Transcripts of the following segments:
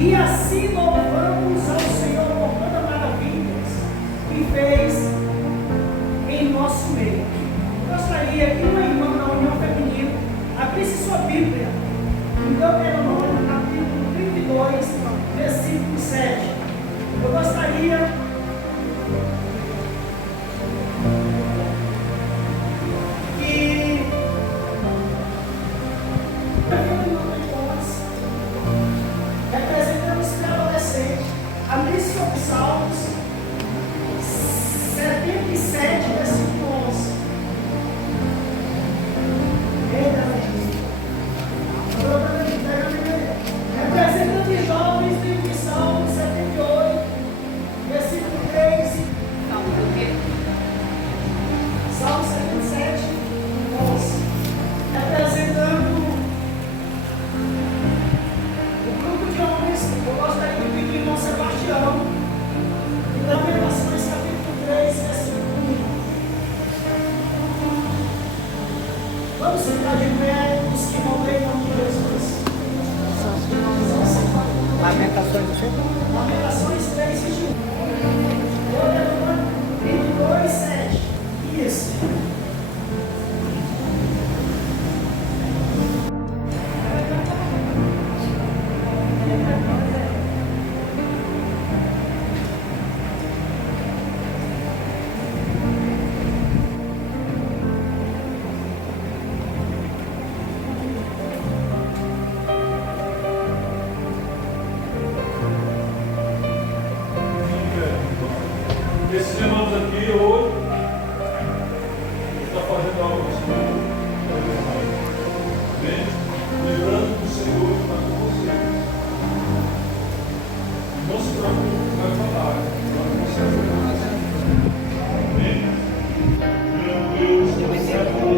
E assim louvamos ao Senhor por todas as maravilhas que fez em nosso meio. Gostaria que uma irmã da União Feminina abrisse sua Bíblia em Deuteronômio, capítulo 32, versículo 7. Eu gostaria que representando esse adolescente, abrisse os Salmos 77, versículo 11. Representando os jovens, livro de Salmos 78, versículo 3. Salmo 77, 11. Representando o grupo de homens, eu gostaria de pedir ao irmão Sebastião, e Lamentações capítulo 3, versículo 1. Vamos sentar de pé, os que vão ler em nome de Jesus. Lamentações 3, 21. Deuteronômio 32, 7. Isso. Esses irmãos aqui hoje estão fazendo algo assim. Amém? Lembrando que o Senhor está com vocês. Não se preocupe, vai falar. Amém? Meu Deus, você é bom.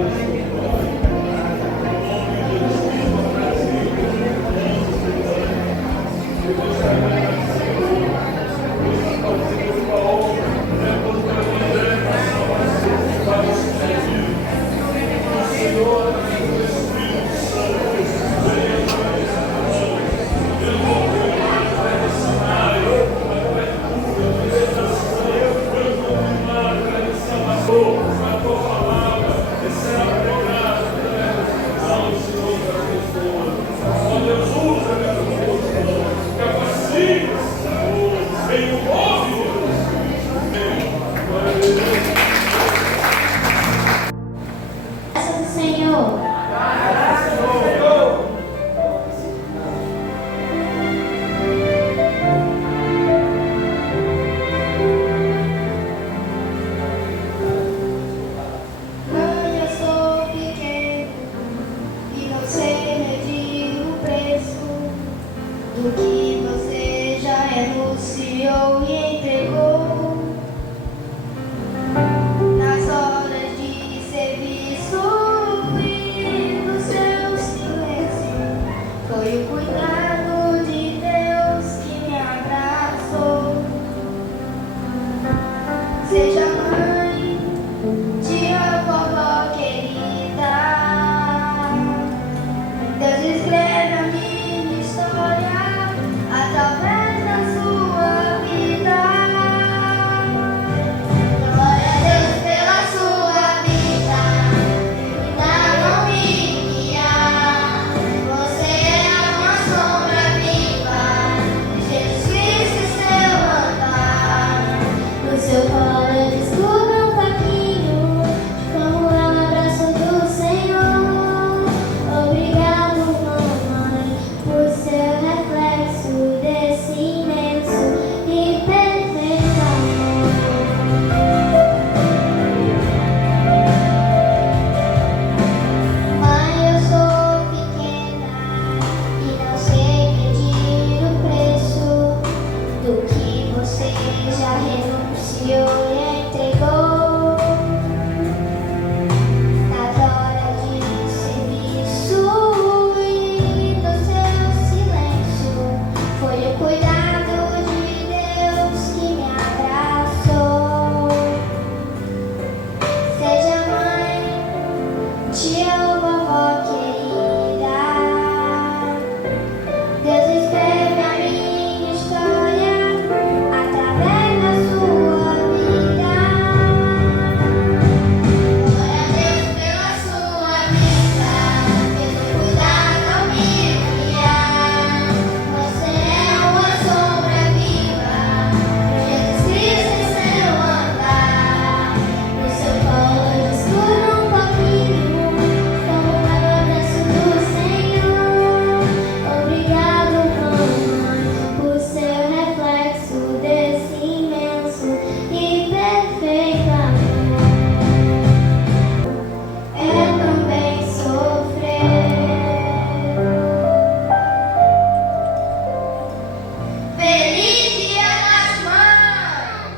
Deus escreve a minha Feliz Dia das Mães!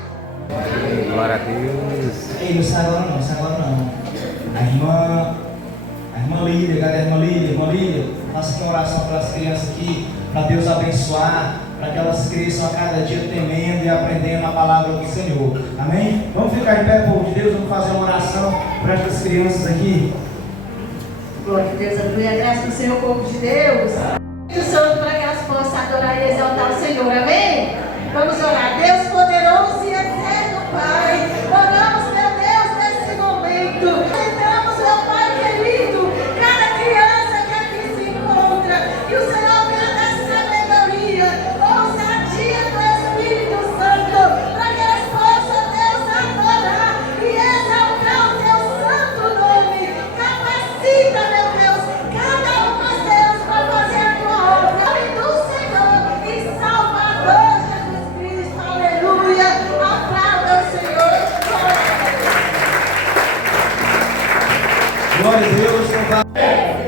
Glória a Deus. Ei, não sai agora não, sai agora não. A irmã Lídia, cadê a irmã Lídia? Faça aqui uma oração para as crianças aqui, para Deus abençoar, para que elas cresçam a cada dia temendo e aprendendo a palavra do Senhor. Amém? Vamos ficar em pé, povo de Deus, vamos fazer uma oração para essas crianças aqui. Glória a Deus, aleluia, graças ao Senhor, povo de Deus. Que o Senhor, para que elas possam adorar e exaltar o Senhor, amém? Vamos orar. Deus poderoso e eterno, Pai, oramos, meu Deus, nesse momento. Lembramos, meu Pai querido, cada criança que aqui se encontra, que o Senhor venha dar sabedoria, ousadia do Espírito Santo, para que elas possam, Deus, adorar e exaltar o teu santo nome. Capacita, meu Deus, cada uma, Deus, para fazer a tua obra. Em nome do Senhor e Salvador Jesus Cristo, aleluia. Aplauda o Senhor. Glória a Deus, louvado.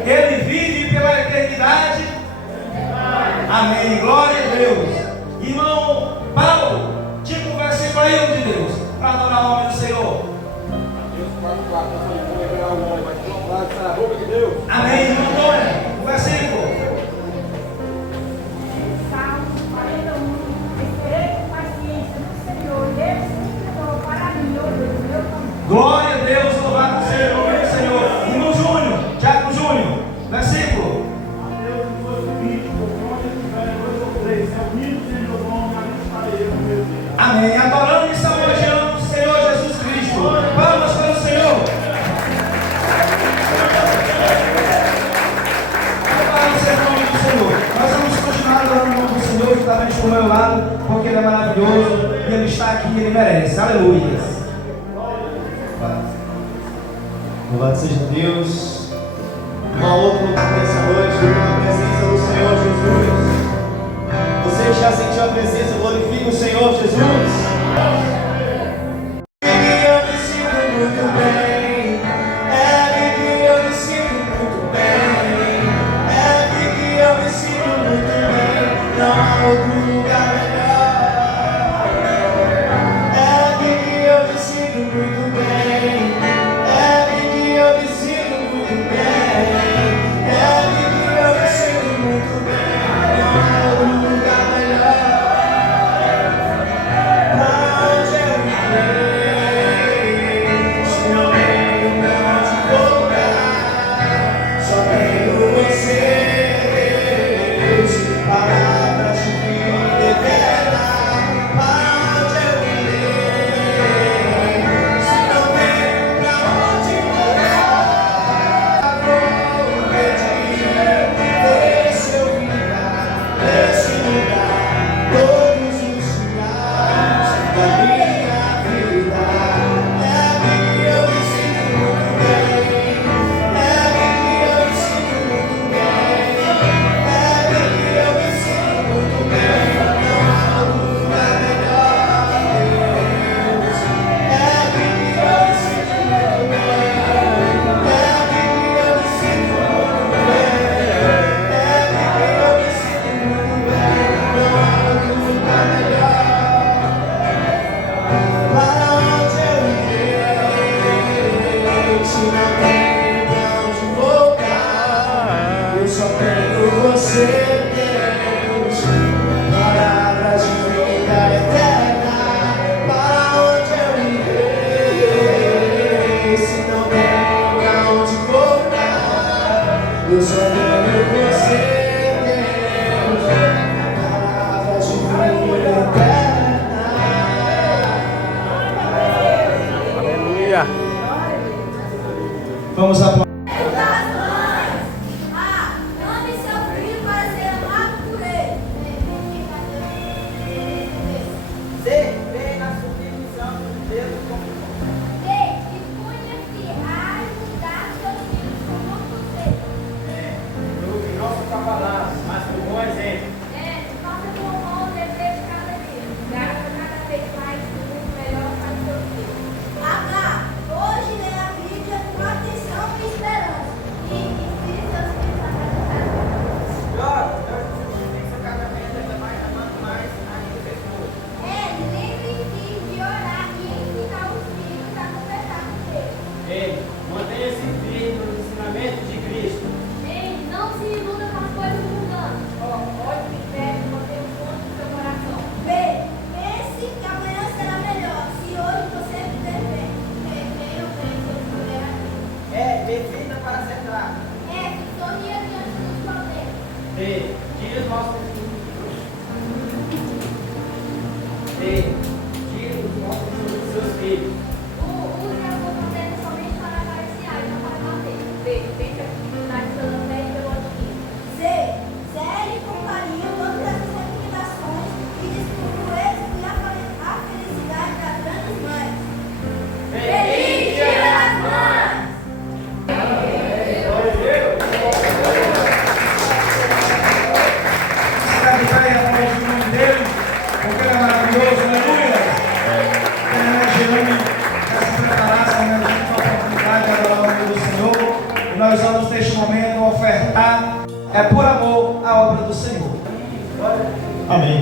Ele vive pela eternidade. Amém. Glória a Deus. Irmão Paulo, tipo um versículo aí, homem de Deus, para adorar o nome do Senhor. Amém, irmão Antônio, o versículo. Salmo 41, esperei com paciência no Senhor, Deus se inclinou para mim, ó Deus, meu caminho. Glória a Deus, louvado seja o nome do Senhor. Irmão Júnior, Tiago Júnior, versículo. Amém. Adorando e saboreando o Senhor Jesus Cristo. Palmas para o Senhor. Louvado seja o nome do Senhor. Nós vamos continuar adorando o nome do Senhor, juntamente com o meu lado, porque Ele é maravilhoso e Ele está aqui e Ele merece. Aleluia. Louvado seja Deus. Uma outra nessa noite, na presença do Senhor Jesus. Você já sentiu a presença? Glorifica o Senhor Jesus. Eu me sinto muito bem. É que eu me sinto muito bem. É que eu me sinto muito bem. Não há outro lugar melhor. É que eu me sinto muito bem. Eu me sinto muito bem, é que eu me sinto muito bem, não há outro lugar melhor.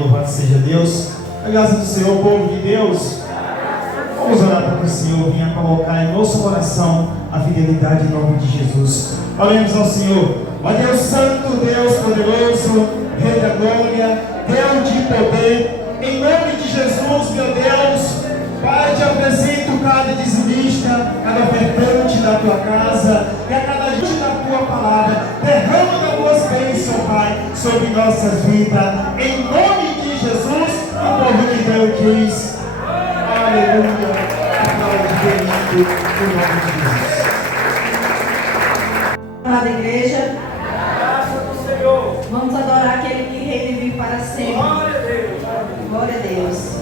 louvado seja Deus. A graça do Senhor, povo de Deus. Vamos orar para que o Senhor venha colocar em nosso coração a fidelidade em nome de Jesus. Oremos ao Senhor. Ó Deus Santo, Deus poderoso, Rei da glória, Deus de poder, em nome de Jesus, meu Deus, Pai, te apresento cada dizimista, cada ofertante da tua casa e a cada gente da tua palavra. Derrama das tuas bênçãos, Pai, sobre nossas vidas, em nome de Jesus, o povo de Deus diz. Aleluia. Aplaude bendito o nome de Jesus. Amada igreja, Graça do Senhor. vamos adorar aquele que reina e vive para sempre. Glória a Deus. Glória a Deus.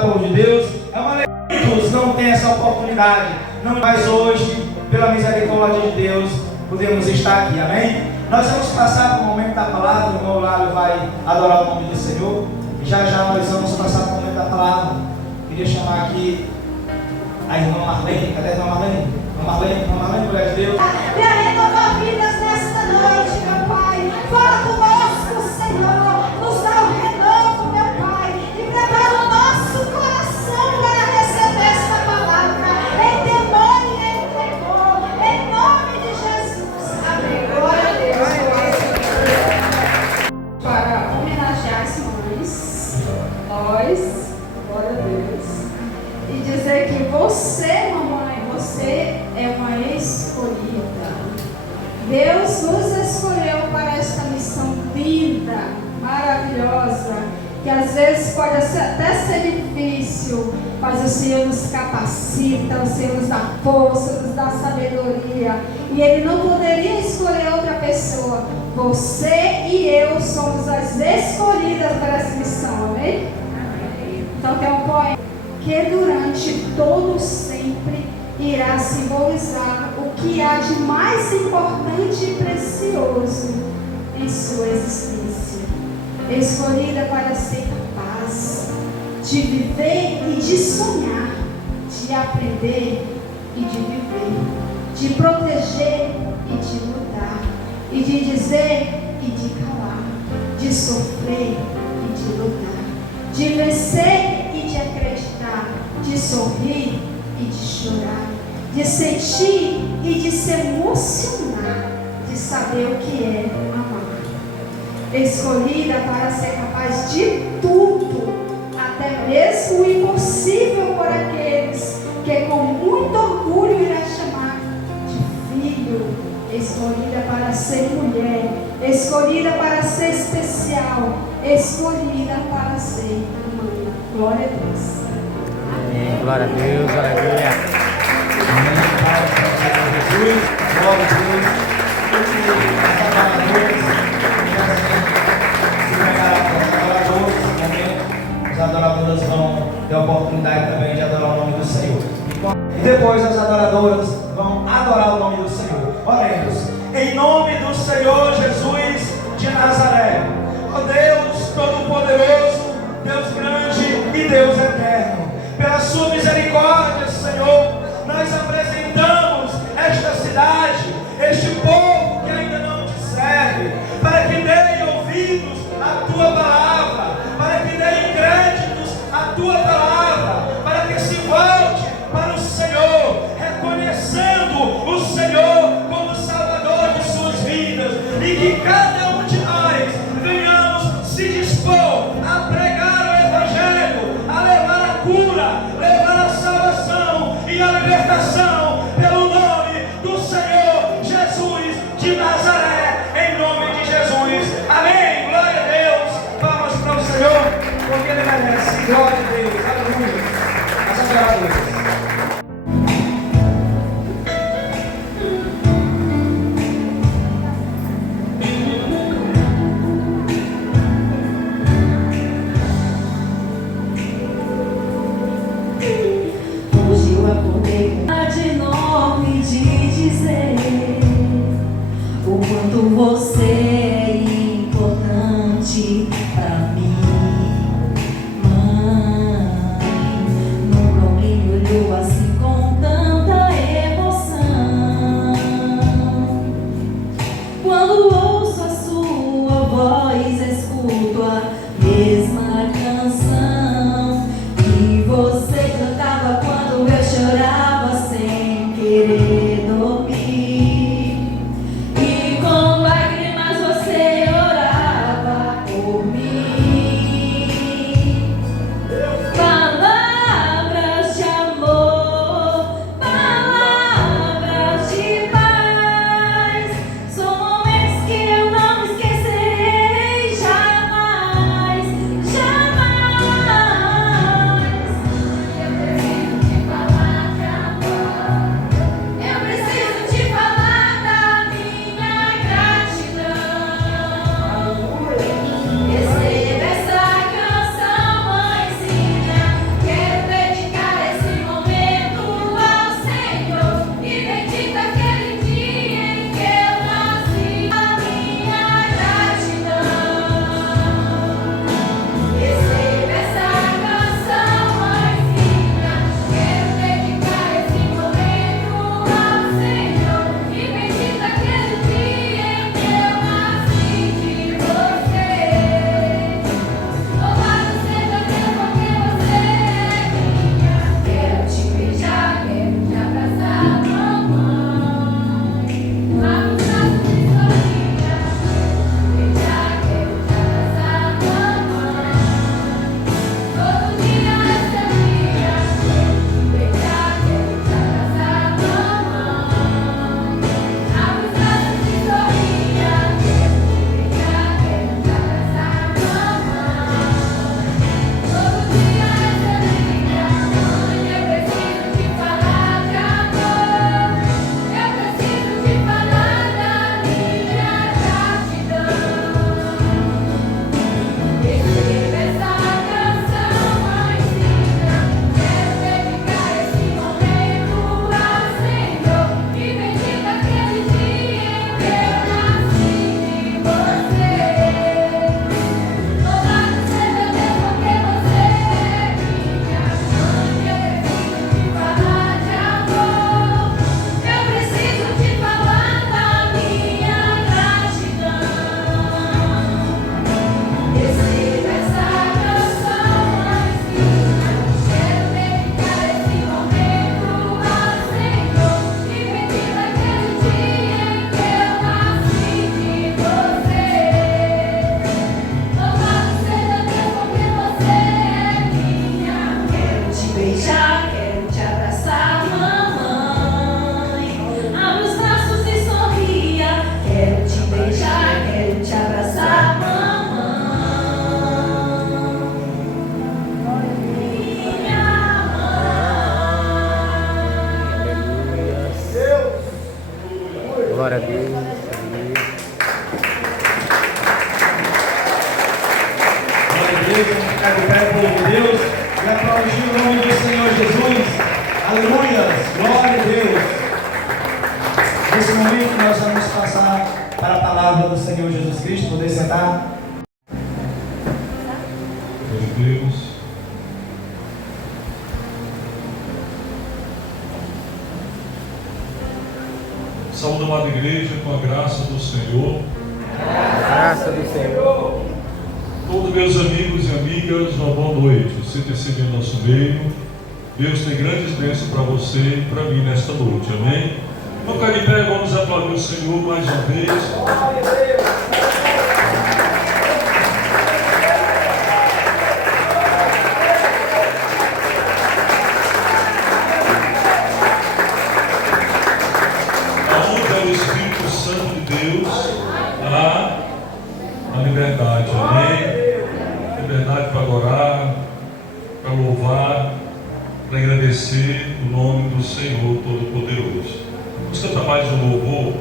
Povo de Deus, é uma alegria. Muitos não têm essa oportunidade, não, mas hoje, pela misericórdia de Deus, podemos estar aqui, amém? Nós vamos passar para o momento da palavra. O irmão Lalo vai adorar o nome do Senhor e já nós vamos passar para o momento da palavra. Queria chamar aqui a irmã Marlene. Cadê a irmã Marlene? Irmã Marlene, mulher de Deus. Venha renovar vidas nesta noite, meu Pai. Fala conosco, Senhor. Nos dá um renovo, meu Pai. E prepara o nosso coração para receber esta palavra. Em temor e em tremor. Em nome de Jesus. Amém. Glória a Deus. Para homenagear as mães, nós, glória a Deus. E dizer que você, mamãe, você é uma escolhida. Deus nos escolheu para esta missão linda, maravilhosa, que às vezes pode até ser difícil, mas o Senhor nos capacita, o Senhor nos dá força, nos dá sabedoria. E Ele não poderia escolher outra pessoa. Você e eu somos as escolhidas para essa missão, amém? Então tem um poema que durante todo sempre irá simbolizar o que há de mais importante e precioso em sua existência. Escolhida para ser capaz de viver e de sonhar, de aprender e de viver, de proteger e de lutar, e de dizer e de calar, de sofrer e de lutar, de vencer e de acreditar, de sorrir e de chorar, de sentir e de se emocionar, de saber o que é amar. Escolhida para ser capaz de tudo, até mesmo o impossível por aqueles que com muito orgulho irá chamar de filho. Escolhida para ser mulher, escolhida para ser especial, escolhida para ser mãe. Glória a Deus. Amém. Glória a Deus, aleluia. Amém. Jesus, glória a Deus. Os adoradores vão ter a oportunidade também de adorar o nome do Senhor. E depois as adoradoras vão adorar o nome do Senhor. Oremos. Em nome do Senhor Jesus de Nazaré. Ó Deus Todo-Poderoso, Deus grande e Deus eterno. Pela sua misericórdia, Senhor, nós apresentamos esta cidade, este povo que ainda não te serve, para que deem ouvidos à tua palavra, para que deem créditos à tua palavra, para que se volte para o Senhor, reconhecendo o Senhor como Salvador de suas vidas, e que cada um de nós venhamos se dispor a pregar o Evangelho, a levar a cura, levar a salvação e a libertação pelo nome do Senhor Jesus de Nazaré, em nome de Jesus. Amém. Glória a Deus. Vamos para o Senhor, porque Ele merece. Glória a Deus. Aleluia. As adoradoras. Hoje eu acordei com vontade enorme de dizer o quanto você é importante pra mim, mãe. Nunca alguém me olhou assim com tanta emoção. Quando ouço a sua voz, escuto a mesma canção que você cantava quando eu chorava sem querer dormir. E com lágrimas você orava por mim. Palavras de amor, palavras de paz, são momentos que eu não esquecerei jamais, jamais. Eu preciso te falar de amor. Glória a Deus. Aleluia. Glória a Deus, vamos ficar de pé, povo de Deus, e aplaudir o nome do Senhor Jesus. Aleluia, glória a Deus. Nesse momento nós vamos passar para a palavra do Senhor Jesus Cristo. Poder sentar. Glória a Deus. Saúde, amada igreja, com a graça do Senhor. Graça do Senhor. Todos meus amigos e amigas, uma boa noite. Você ter sido em nosso meio. Deus tem grandes bênçãos para você e para mim nesta noite. Amém? Vamos ficar de pé, vamos aplaudir o Senhor mais uma vez. Aonde é o Espírito Santo de Deus, há a liberdade. Amém? Liberdade para adorar, para louvar, para agradecer o nome do Senhor Todo-Poderoso. Vamos cantar mais um louvor,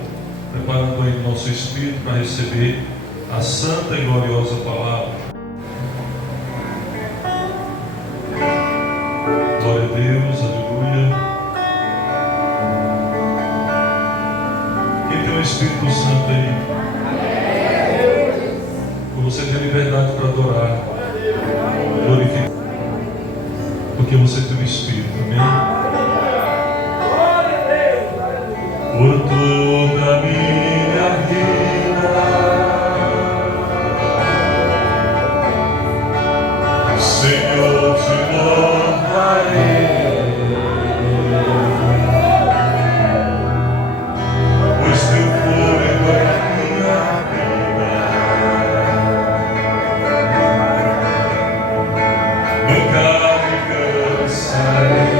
preparando aí o nosso espírito para receber a santa e gloriosa palavra. Glória a Deus, aleluia. Quem tem o Espírito Santo aí? Você tem liberdade para adorar, glorificar, porque você tem o Espírito, amém? Por toda a minha vida, Senhor, te louvarei, pois teu fôlego é a minha vida. Nunca me cansarei.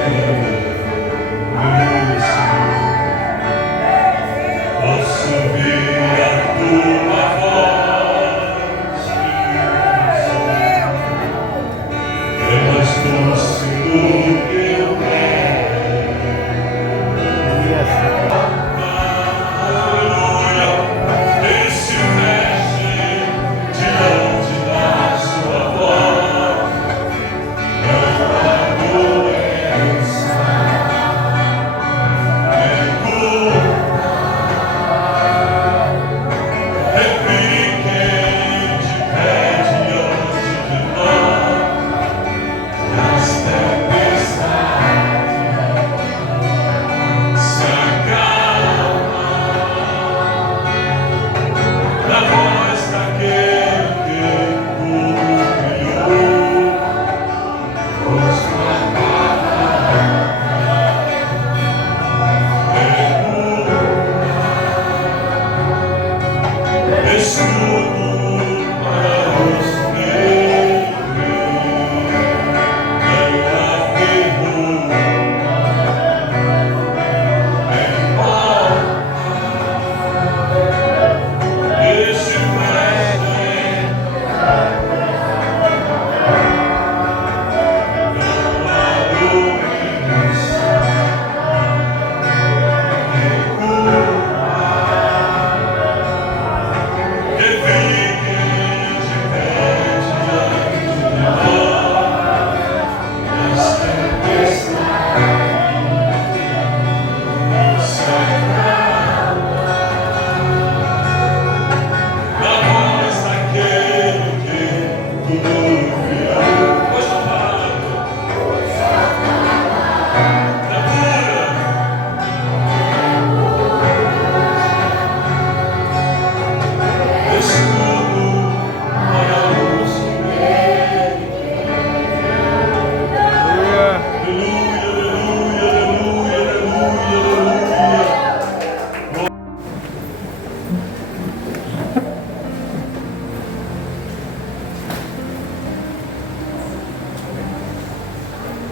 Posso ouvir a tua voz, é mais doce do que o mel. Aleluia, esse veste diante da sua voz, não há doença, nem cura.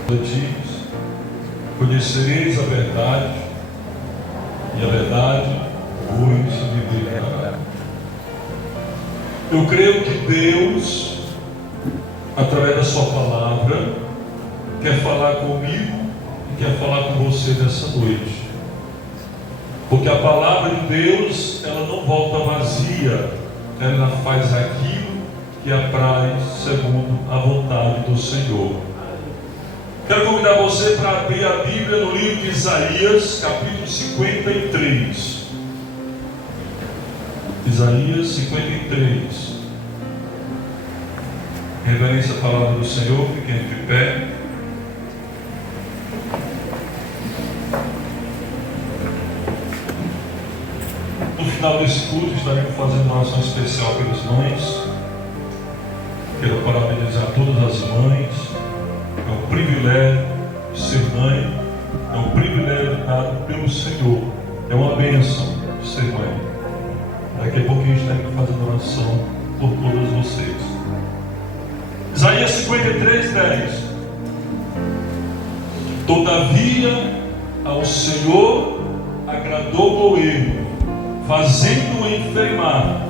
Diz: conhecereis a verdade, e a verdade vos libertará. Eu creio que Deus, através da sua palavra, quer falar comigo e quer falar com você nessa noite. Porque a palavra de Deus, ela não volta vazia, ela faz aquilo que apraz segundo a vontade do Senhor. Quero convidar você para abrir a Bíblia no livro de Isaías, capítulo 53. Isaías 53. Reverência à palavra do Senhor, fiquem de pé. No final desse culto estaremos fazendo uma oração especial pelas mães. Quero parabenizar todas as mães. É um privilégio ser mãe, é um privilégio dado pelo Senhor, é uma bênção ser mãe. Daqui a pouquinho estaremos fazendo oração por todas vocês. Isaías 53, 10. Todavia ao Senhor agradou moê-lo, fazendo-o enfermar,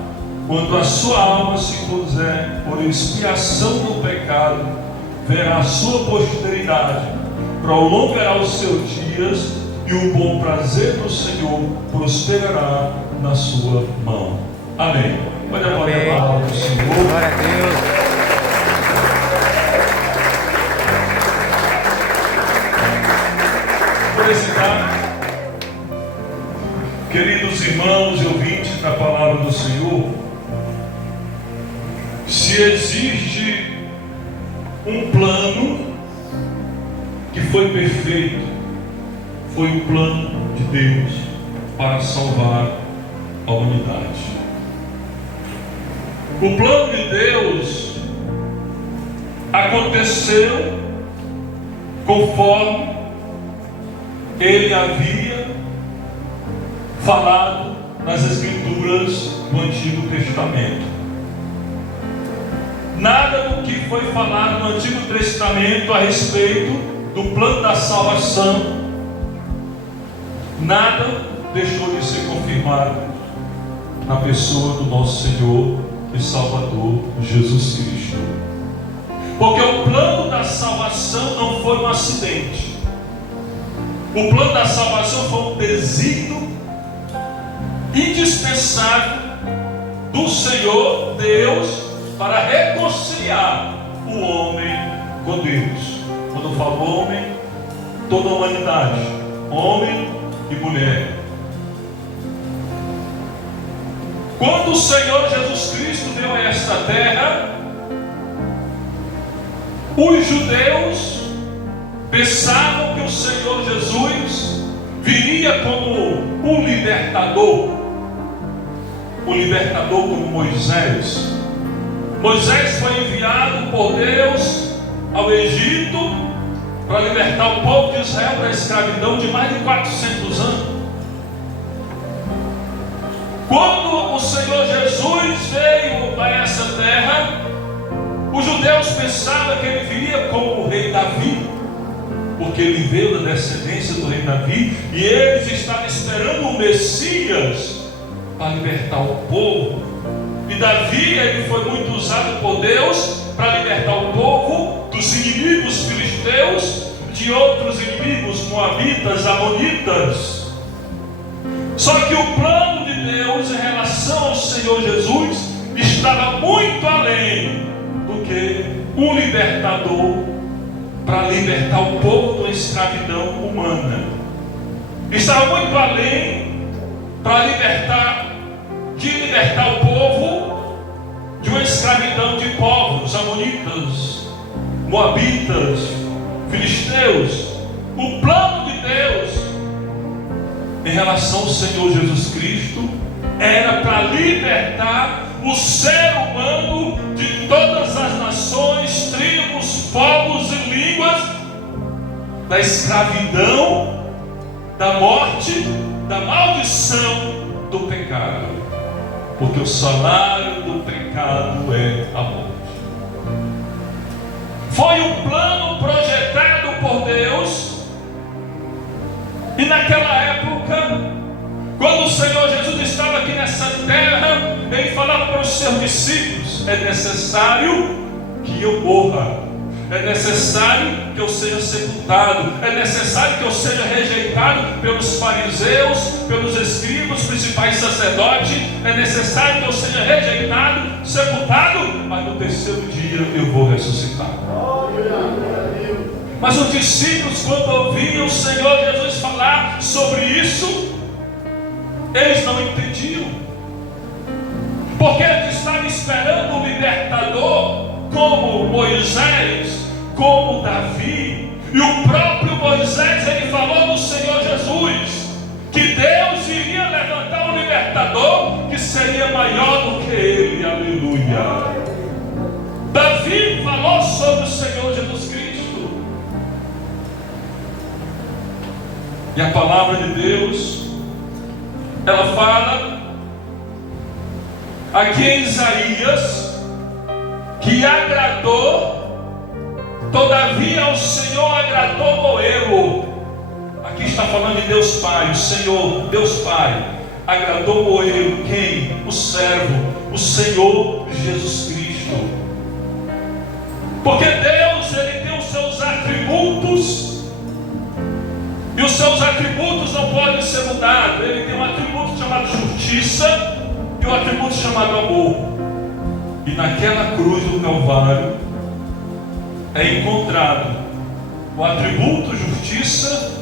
quando a sua alma se puser por expiação do pecado, verá a sua posteridade, prolongará os seus dias, e o bom prazer do Senhor prosperará na sua mão. Amém. Pode aplaudir a palavra do Senhor. Glória a Deus. Queridos irmãos e ouvintes da palavra do Senhor, se existe um plano que foi perfeito, foi o plano de Deus para salvar a humanidade. O plano de Deus aconteceu conforme Ele havia falado nas Escrituras do Antigo Testamento. Nada do que foi falado no Antigo Testamento a respeito do plano da salvação, nada deixou de ser confirmado na pessoa do nosso Senhor e Salvador Jesus Cristo. Porque o plano da salvação não foi um acidente. O plano da salvação foi um desígnio indispensável do Senhor Deus para reconciliar o homem com Deus. Quando eu falo homem, toda a humanidade, homem e mulher. Quando o Senhor Jesus Cristo veio a esta terra, os judeus pensavam que o Senhor Jesus viria como um libertador como Moisés. Moisés foi enviado por Deus ao Egito para libertar o povo de Israel da escravidão de mais de 400 anos. Quando o Senhor Jesus veio a essa terra, os judeus pensavam que ele viria como o rei Davi, porque ele veio da descendência do rei Davi, e eles estavam esperando o Messias para libertar o povo. E Davi, ele foi muito usado por Deus para libertar o povo dos inimigos filisteus, de outros inimigos moabitas, amonitas. Só que o plano de Deus em relação ao Senhor Jesus estava muito além do que um libertador para libertar o povo da escravidão humana. Estava muito além para libertar o povo de uma escravidão de povos amonitas, moabitas, filisteus. O plano de Deus em relação ao Senhor Jesus Cristo era para libertar o ser humano de todas as nações, tribos, povos e línguas da escravidão, da morte, da maldição do pecado. Porque o salário do pecado é a morte. Foi um plano projetado por Deus. E naquela época, quando o Senhor Jesus estava aqui nessa terra, Ele falava para os seus discípulos: é necessário que eu morra, é necessário que eu seja sepultado, é necessário que eu seja rejeitado pelos fariseus, pelos escribas, principais sacerdotes, é necessário que eu seja rejeitado, sepultado, mas no terceiro dia eu vou ressuscitar. Mas os discípulos, quando ouviam o Senhor Jesus falar sobre isso, eles não entendiam, porque eles estavam esperando um libertador como Moisés, como Davi. E o próprio Moisés, ele falou no Senhor Jesus que Deus iria levantar um libertador que seria maior do que ele. Aleluia. Davi falou sobre o Senhor Jesus Cristo. E a palavra de Deus, ela fala aqui em Isaías que agradou, todavia ao Senhor agradou Moelo. Aqui está falando de Deus Pai, o Senhor, Deus Pai, agradou Moelo. Quem? O servo, o Senhor Jesus Cristo. Porque Deus, ele tem os seus atributos, e os seus atributos não podem ser mudados. Ele tem um atributo chamado justiça e um atributo chamado amor. E naquela cruz do Calvário é encontrado o atributo justiça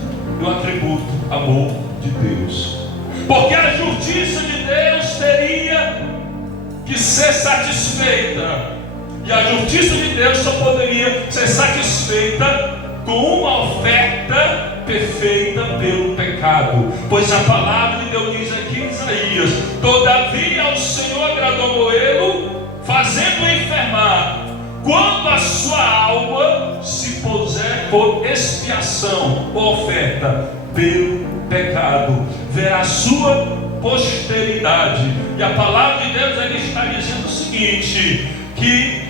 e o atributo amor de Deus. Porque a justiça de Deus teria que ser satisfeita, e a justiça de Deus só poderia ser satisfeita com uma oferta perfeita pelo pecado. Pois a palavra de Deus diz aqui em Isaías: todavia ao Senhor agradou Moelo, fazendo-o enfermar, quando a sua alma se puser por expiação, ou oferta pelo pecado, verá a sua posteridade. E a palavra de Deus, ele está dizendo o seguinte, que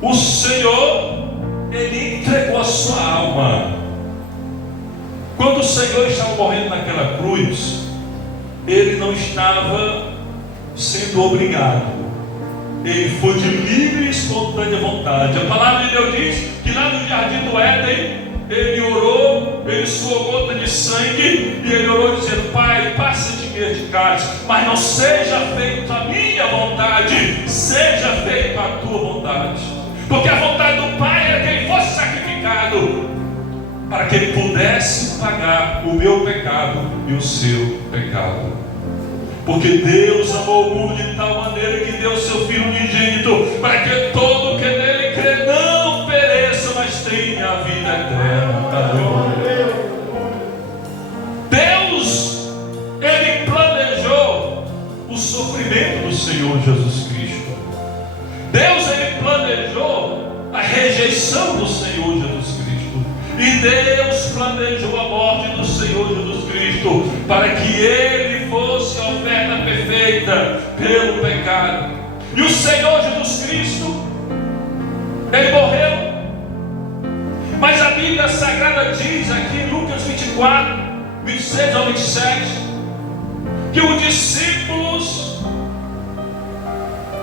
o Senhor, ele entregou a sua alma. Quando o Senhor estava morrendo naquela cruz, ele não estava sendo obrigado, ele foi de livre e espontânea vontade. A palavra de Deus diz que lá no jardim do Éden, ele orou, ele suou gota de sangue, e ele orou dizendo: Pai, passa de mim de cálice, mas não seja feita a minha vontade, seja feita a tua vontade. Porque a vontade do Pai era que ele fosse sacrificado, para que ele pudesse pagar o meu pecado e o seu pecado. Porque Deus amou o mundo de tal maneira que deu o seu Filho unigênito, para que todo que nele crê não pereça, mas tenha a vida eterna. Deus, ele planejou o sofrimento do Senhor Jesus Cristo. Deus, ele planejou a rejeição do Senhor Jesus Cristo. E Deus planejou a morte do Senhor Jesus Cristo, para que ele fosse a oferta perfeita pelo pecado. E o Senhor Jesus Cristo, ele morreu. Mas a Bíblia Sagrada diz aqui em Lucas 24, 26 ao 27, que os discípulos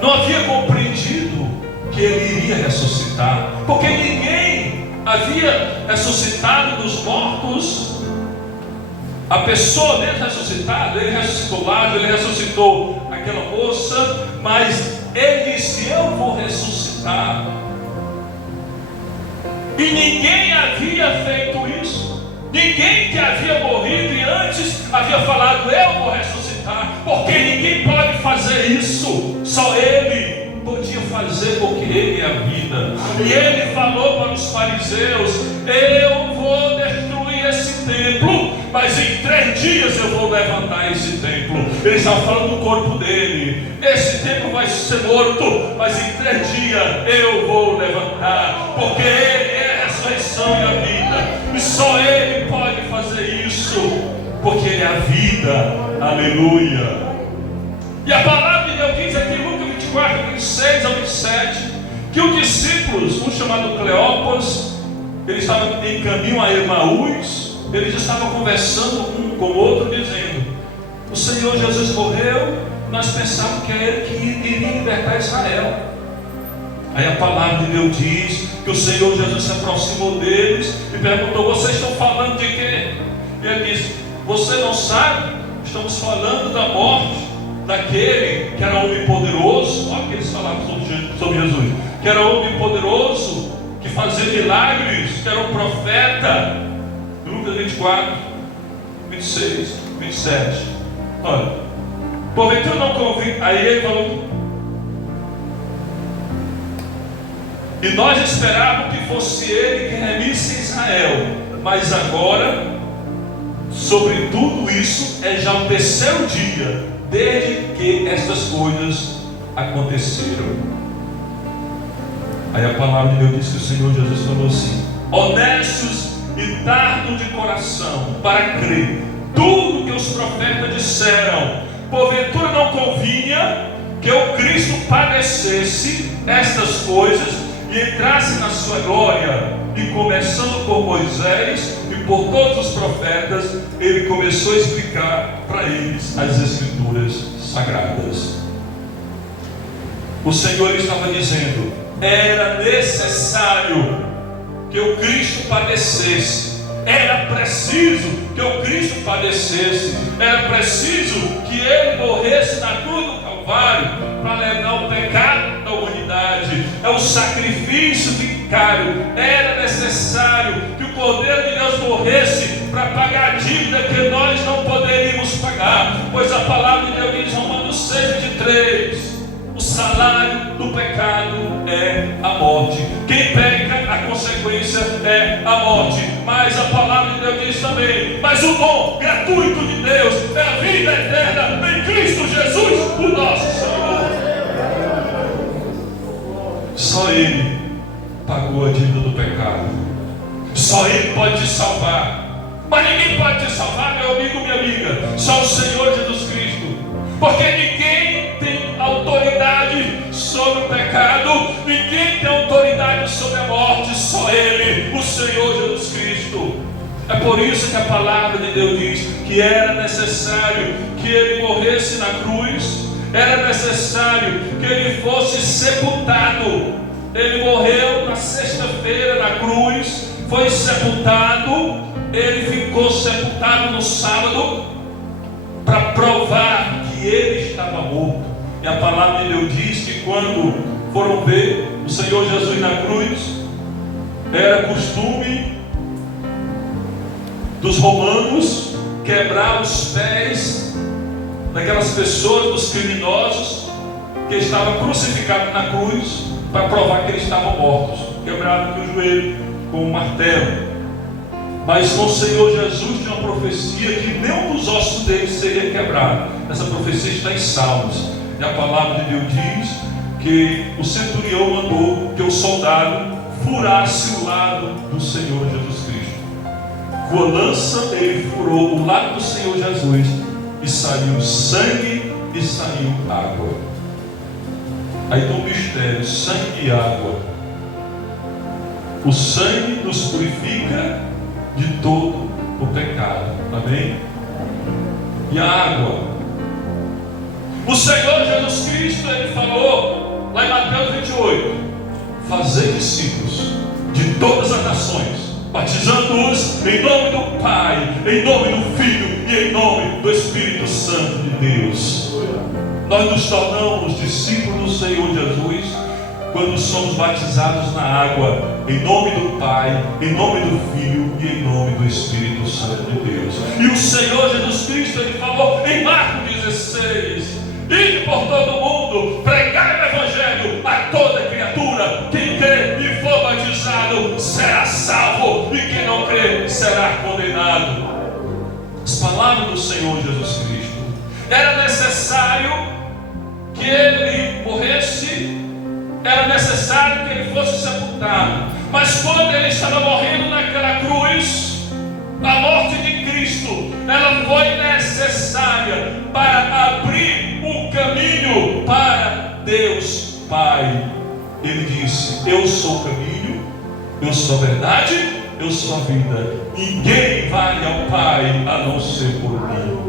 não haviam compreendido que ele iria ressuscitar, porque ninguém havia ressuscitado dos mortos. A pessoa mesmo ressuscitada, ele ressuscitou lá, ele ressuscitou aquela moça, mas ele disse: eu vou ressuscitar. E ninguém havia feito isso. Ninguém que havia morrido e antes havia falado: eu vou ressuscitar, porque ninguém pode fazer isso, só ele podia fazer, porque ele é a vida. E ele falou para os fariseus: eu vou destruir esse templo, mas em 3 dias eu vou levantar esse templo. Ele estava falando do corpo dele. Esse templo vai ser morto, mas em 3 dias eu vou levantar, porque ele é a ressurreição e a vida, e só ele pode fazer isso, porque ele é a vida. Aleluia. E a palavra de Deus diz aqui em Lucas 24, 26 ao 27, que os discípulos, um chamado Cleopas, eles estavam em caminho a Emaús, eles estavam conversando um com o outro, dizendo: o Senhor Jesus morreu, nós pensávamos que é ele que iria libertar Israel. Aí a palavra de Deus diz que o Senhor Jesus se aproximou deles e perguntou: vocês estão falando de quê? E ele disse: você não sabe? Estamos falando da morte daquele que era homem poderoso. Olha o que eles falavam sobre Jesus: que era homem poderoso, que fazia milagres, que era um profeta. Lucas 24, 26, 27. Olha, porventura não convém. Aí ele falou: e nós esperávamos que fosse ele que remisse Israel, mas agora, sobre tudo isso, é já o terceiro dia desde que estas coisas aconteceram. Aí a palavra de Deus diz que o Senhor Jesus falou assim: honestos e tardos de coração para crer tudo que os profetas disseram, porventura não convinha que o Cristo padecesse estas coisas e entrasse na sua glória. E começando por Moisés e por todos os profetas, ele começou a explicar para eles as escrituras sagradas. O Senhor estava dizendo: era necessário que o Cristo padecesse, era preciso que o Cristo padecesse, era preciso que ele morresse na cruz do Calvário para levar o pecado da humanidade. É o sacrifício vicário. Era necessário que o Cordeiro de Deus morresse para pagar a dívida que nós não poderíamos pagar, pois a palavra de Deus diz em Romanos 6:23: o salário do pecado é a morte. Quem peca, a consequência é a morte. Mas a palavra de Deus diz também: mas o dom gratuito de Deus é a vida eterna em Cristo Jesus, o nosso Senhor. Só Ele pagou a dívida do pecado. Só Ele pode te salvar. Mas ninguém pode te salvar, meu amigo, minha amiga. Só o Senhor Jesus Cristo. Porque ninguém tem autoridade sobre o pecado, ninguém tem autoridade sobre a morte, só Ele, o Senhor Jesus Cristo. É por isso que a palavra de Deus diz que era necessário que Ele morresse na cruz, era necessário que Ele fosse sepultado. Ele morreu na sexta-feira na cruz, foi sepultado, Ele ficou sepultado no sábado, para provar que Ele estava morto. E a palavra de Deus diz que quando foram ver o Senhor Jesus na cruz, era costume dos romanos quebrar os pés daquelas pessoas, dos criminosos que estavam crucificados na cruz, para provar que eles estavam mortos. Quebraram o joelho com um martelo. Mas com o Senhor Jesus tinha uma profecia que nenhum dos ossos dele seria quebrado. Essa profecia está em Salmos. E a palavra de Deus diz que o centurião mandou que o soldado furasse o lado do Senhor Jesus Cristo. Com a lança ele furou o lado do Senhor Jesus, e saiu sangue e saiu água. Aí tem um mistério: sangue e água. O sangue nos purifica de todo o pecado. Amém? E a água, o Senhor Jesus Cristo, Ele falou lá em Mateus 28: fazei discípulos de todas as nações, batizando-os em nome do Pai, em nome do Filho e em nome do Espírito Santo de Deus. Nós nos tornamos discípulos do Senhor Jesus quando somos batizados na água, em nome do Pai, em nome do Filho e em nome do Espírito Santo de Deus. E o Senhor Jesus Cristo, Ele falou em Marcos 16: ide por todo o mundo, pregai o Evangelho a toda criatura. Quem crê e for batizado será salvo, e quem não crê será condenado. As palavras do Senhor Jesus Cristo. Era necessário que Ele morresse, era necessário que Ele fosse sepultado. Mas quando Ele estava morrendo naquela cruz, a morte de Cristo, ela foi necessária para abrir o caminho para Deus Pai. Ele disse: eu sou o caminho, eu sou a verdade, eu sou a vida. Ninguém vai ao Pai a não ser por mim.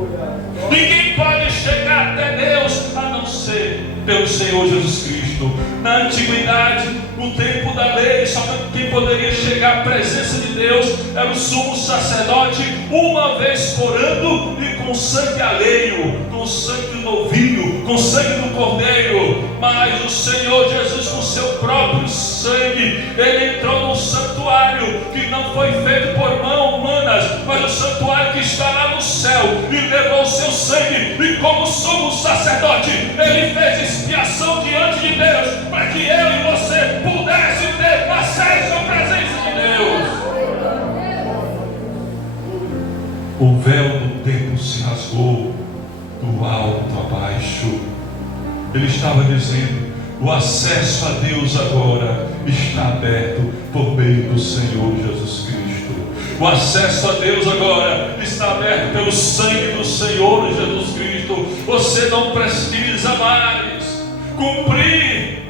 Ninguém pode chegar até Deus a não ser pelo Senhor Jesus Cristo. Cristo. Na antiguidade, no tempo da lei, somente quem poderia chegar à presença de Deus era o sumo sacerdote, uma vez por ano, e com sangue alheio, com sangue do novilho, com sangue do cordeiro. Mas o Senhor Jesus, com seu próprio sangue, ele entrou num santuário que não foi feito por mãos humanas, mas o santuário que está lá no céu, e levou o seu sangue, e como sumo sacerdote, ele fez expiação diante de Deus, para que eu e você pudesse ter acesso à presença de Deus. O véu do templo se rasgou do alto a baixo. Ele estava dizendo: o acesso a Deus agora está aberto por meio do Senhor Jesus Cristo. O acesso a Deus agora está aberto pelo sangue do Senhor Jesus Cristo. Você não precisa mais cumprir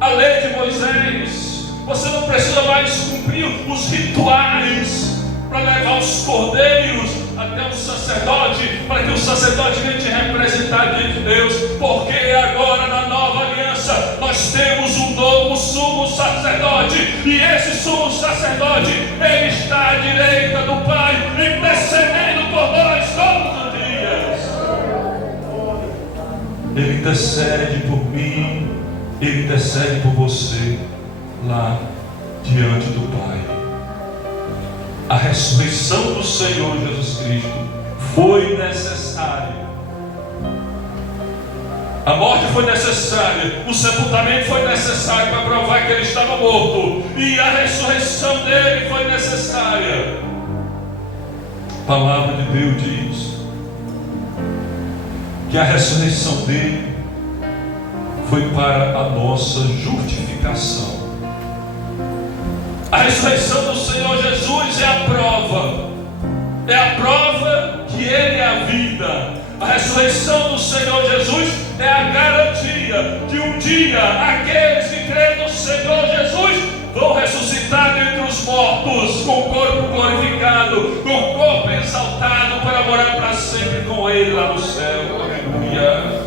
a lei de Moisés. Você não precisa mais cumprir os rituais para levar os cordeiros até o sacerdote, para que o sacerdote venha te representar diante de Deus, porque agora na nova aliança nós temos um novo sumo sacerdote, e esse sumo sacerdote, ele está à direita do Pai, intercedendo por nós todos os dias. Ele intercede por mim, ele intercede por você lá diante do Pai. A ressurreição do Senhor Jesus Cristo foi necessária. A morte foi necessária, o sepultamento foi necessário para provar que ele estava morto, e a ressurreição dele foi necessária. A palavra de Deus diz que a ressurreição dele foi para a nossa justificação. A ressurreição do Senhor Jesus é a prova que Ele é a vida. A ressurreição do Senhor Jesus é a garantia de um dia aqueles que creem no Senhor Jesus vão ressuscitar dentre os mortos, com o corpo glorificado, com o corpo exaltado, para morar para sempre com Ele lá no céu. Aleluia.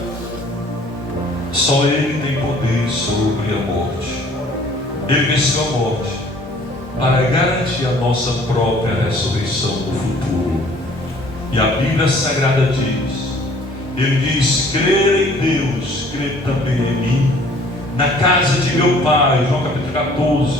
Só Ele tem poder sobre a morte. Ele venceu a morte para garantir a nossa própria ressurreição no futuro. E a Bíblia Sagrada diz, ele diz: crer em Deus, crer também em mim. Na casa de meu Pai, João capítulo 14,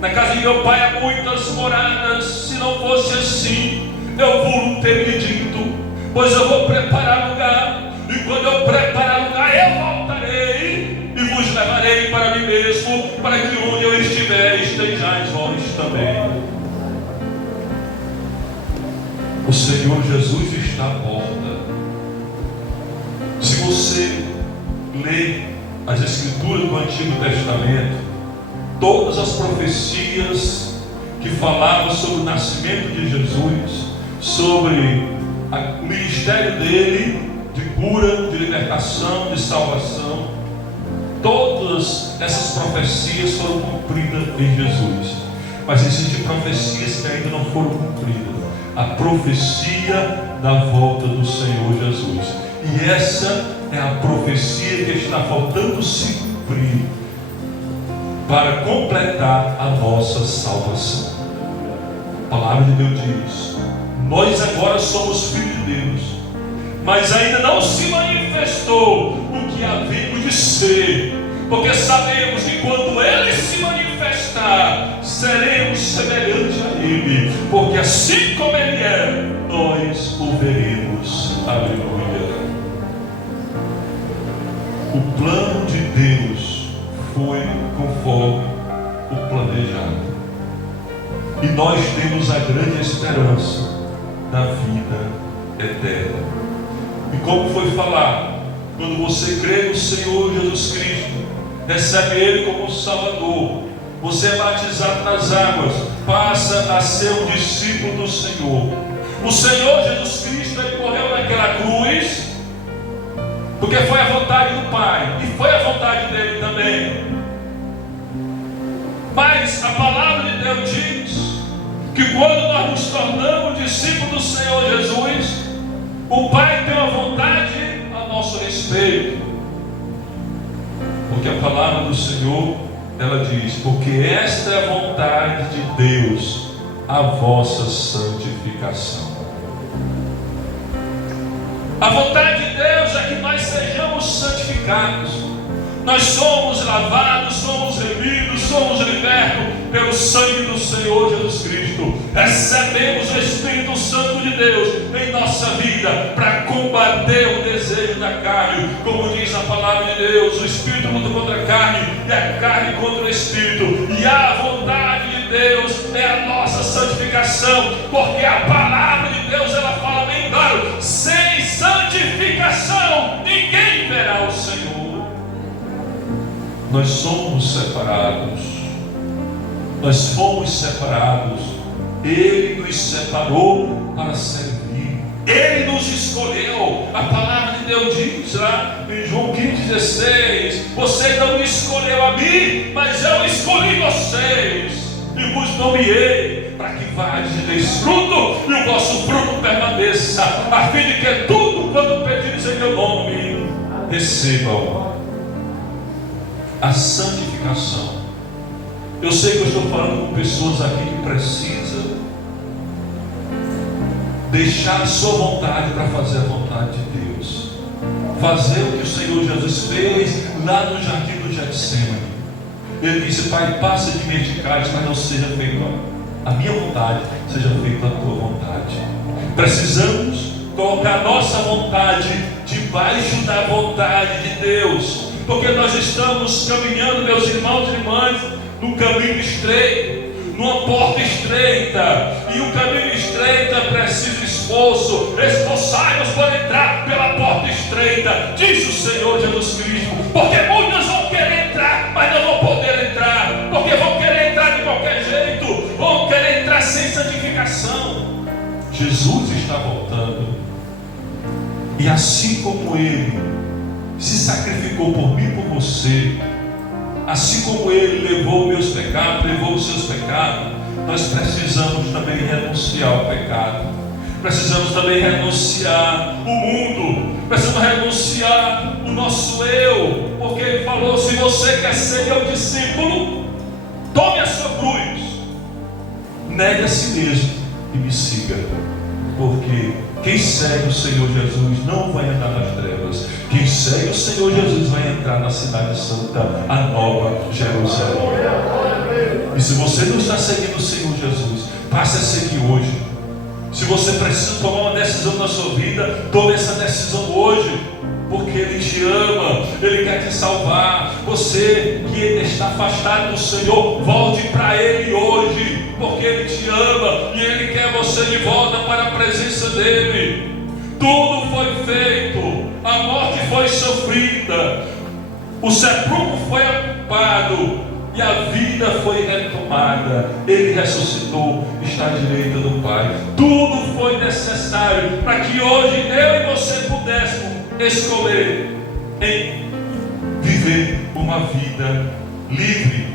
na casa de meu Pai há muitas moradas. Se não fosse assim, eu vou ter lhe dito, pois eu vou preparar lugar, e quando eu preparar lugar, eu voltarei e vos levarei para mim mesmo, para que onde eu estiver, estejais vós também. O Senhor Jesus está à porta. Se você lê as Escrituras do Antigo Testamento, todas as profecias que falavam sobre o nascimento de Jesus, sobre o ministério dele de cura, de libertação, de salvação, todas essas profecias foram cumpridas em Jesus. Mas existem profecias que ainda não foram cumpridas. A profecia da volta do Senhor Jesus. E essa é a profecia que está faltando se cumprir para completar a nossa salvação. A palavra de Deus diz: nós agora somos filhos de Deus, mas ainda não se manifestou o que havemos de ser, porque sabemos que quando Ele se manifestar, seremos semelhantes a Ele, porque assim como Ele é, nós o veremos. Aleluia. O plano de Deus foi conforme o planejado, e nós temos a grande esperança da vida eterna. E como foi falado, quando você crê no Senhor Jesus Cristo, recebe Ele como Salvador, você é batizado nas águas, passa a ser um discípulo do Senhor. O Senhor Jesus Cristo, Ele morreu naquela cruz porque foi a vontade do Pai, e foi a vontade dele também. Mas a palavra de Deus diz que quando nós nos tornamos discípulos do Senhor Jesus, o Pai tem uma vontade a nosso respeito. Porque a palavra do Senhor, ela diz: porque esta é a vontade de Deus, a vossa santificação. A vontade de Deus é que nós sejamos santificados. Nós somos lavados, somos remidos, somos libertos pelo sangue do Senhor Jesus Cristo. Recebemos o Espírito Santo de Deus em nossa vida para combater o desejo da carne. Como diz a palavra de Deus, o Espírito luta contra a carne e a carne contra o Espírito. E a vontade de Deus é a nossa santificação, porque a palavra de Deus, ela fala bem claro: sem santificação ninguém verá o Senhor. Nós somos separados, nós fomos separados, Ele nos separou para servir, Ele nos escolheu. A palavra de Deus diz lá em João 15,16: você não me escolheu a mim, mas eu escolhi vocês e vos nomeei para que vades e deis fruto e o vosso fruto permaneça, a fim de que tudo quanto pedires em meu nome recebam. A santificação. Eu sei que eu estou falando com pessoas aqui que precisam deixar a sua vontade para fazer a vontade de Deus, fazer o que o Senhor Jesus fez lá no jardim do Getsemane. Ele disse: Pai, passa de mim este cálice, mas não seja feita a minha vontade, seja feita a tua vontade. Precisamos colocar a nossa vontade debaixo da vontade de Deus, porque nós estamos caminhando, meus irmãos e irmãs, num caminho estreito, numa porta estreita, e o caminho estreito precisa esforço. Esforçai-vos para entrar pela porta estreita, diz o Senhor Jesus Cristo, porque muitos vão querer entrar, mas não vão poder entrar, porque vão querer entrar de qualquer jeito, vão querer entrar sem santificação. Jesus está voltando, e assim como Ele se sacrificou por mim e por você, assim como Ele levou meus pecados, levou os seus pecados, nós precisamos também renunciar ao pecado, precisamos também renunciar o mundo, precisamos renunciar o nosso eu, porque Ele falou: se você quer ser meu discípulo, tome a sua cruz, negue a si mesmo e me siga, porque quem segue o Senhor Jesus não vai andar nas trevas. Quem segue o Senhor Jesus vai entrar na cidade santa, a nova Jerusalém. E se você não está seguindo o Senhor Jesus, passe a seguir hoje. Se você precisa tomar uma decisão na sua vida, tome essa decisão hoje, porque Ele te ama, Ele quer te salvar. Você que está afastado do Senhor, volte para Ele hoje, porque Ele te ama e Ele quer você de volta para a presença dEle. Tudo foi feito, a morte foi sofrida, o sepulcro foi ocupado e a vida foi retomada. Ele ressuscitou, está à direita do Pai. Tudo foi necessário para que hoje eu e você pudéssemos escolher em viver uma vida livre,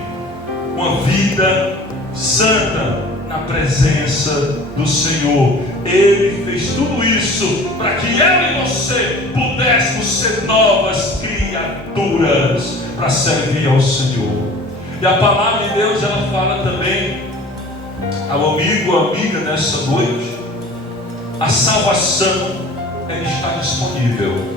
uma vida santa na presença do Senhor. Ele fez tudo isso para que eu e você pudéssemos ser novas criaturas para servir ao Senhor. E a palavra de Deus, ela fala também ao amigo, amiga, nessa noite: a salvação, ela está disponível.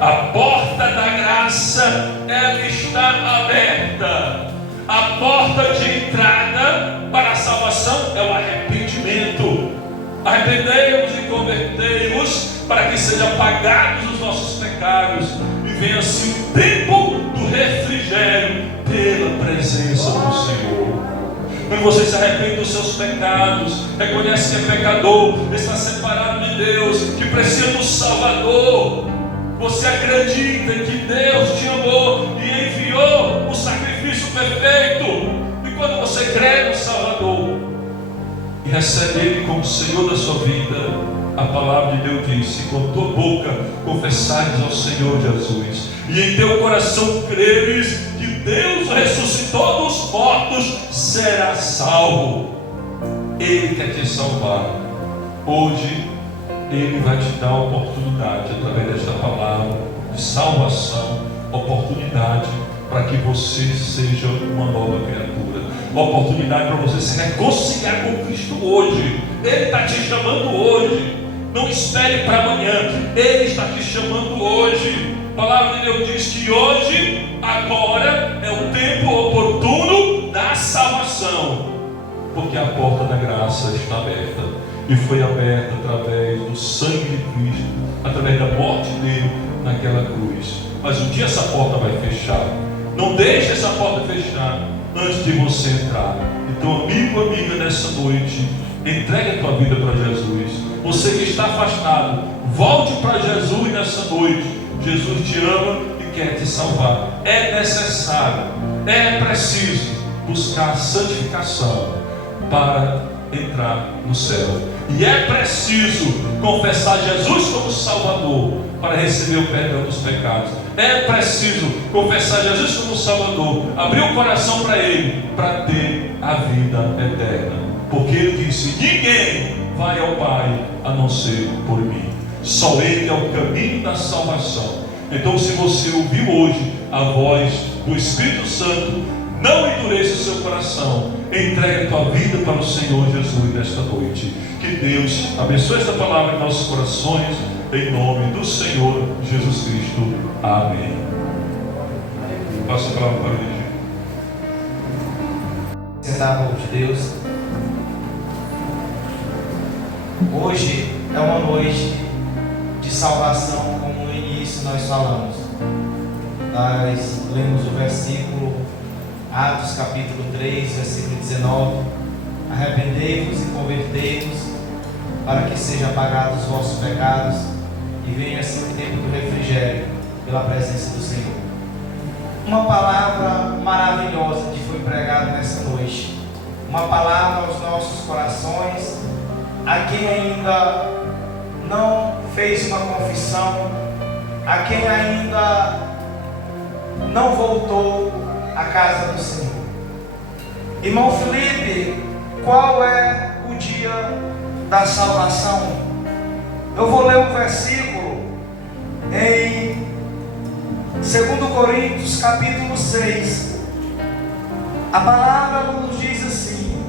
A porta da graça, ela está aberta. A porta de entrada para a salvação é o arrependimento. Arrependei-vos e convertei-vos para que sejam apagados os nossos pecados e venha assim o tempo do refrigério pela presença do Senhor. Quando você se arrepende dos seus pecados, reconhece que é pecador, está separado de Deus, que precisa do Salvador, você acredita que Deus te amou e enviou o sacrifício perfeito. E quando você crê no Salvador e recebe Ele como Senhor da sua vida, a palavra de Deus diz: se com tua boca confessares ao Senhor Jesus e em teu coração creres que Deus ressuscitou dos mortos, serás salvo. Ele quer te salvar. Hoje Ele vai te dar a oportunidade, através desta palavra de salvação, oportunidade para que você seja uma nova criatura, oportunidade para você se reconciliar com Cristo hoje. Ele está te chamando hoje. Não espere para amanhã, Ele está te chamando hoje. A palavra de Deus diz que hoje, agora, é o tempo oportuno da salvação, porque a porta da graça está aberta, e foi aberta através do sangue de Cristo, através da morte dele naquela cruz. Mas um dia essa porta vai fechar. Não deixe essa porta fechar antes de você entrar. Então, amigo, amiga, nessa noite, entregue a tua vida para Jesus. Você que está afastado, volte para Jesus nessa noite. Jesus te ama e quer te salvar. É necessário, é preciso buscar santificação para entrar no céu. E é preciso confessar Jesus como Salvador para receber o perdão dos pecados. É preciso confessar Jesus como Salvador, abrir o coração para Ele, para ter a vida eterna. Porque Ele disse: ninguém vai ao Pai a não ser por mim. Só Ele é o caminho da salvação. Então, se você ouviu hoje a voz do Espírito Santo, não endureça o seu coração. Entregue a tua vida para o Senhor Jesus nesta noite. Que Deus abençoe esta palavra em nossos corações, em nome do Senhor Jesus Cristo. Amém. Passo a palavra para o Virgílio. Sentar, povo de Deus. Hoje é uma noite de salvação, como no início nós falamos. Nós lemos o versículo Atos capítulo 3, versículo 19: arrependei-vos e convertei-vos, para que sejam apagados os vossos pecados, e venha assim o tempo do refrigério pela presença do Senhor. Uma palavra maravilhosa que foi pregada nessa noite, uma palavra aos nossos corações, a quem ainda não fez uma confissão, a quem ainda não voltou à casa do Senhor. Irmão Felipe, qual é o dia da salvação? Eu vou ler um versículo em 2 Coríntios capítulo 6. A palavra nos diz assim: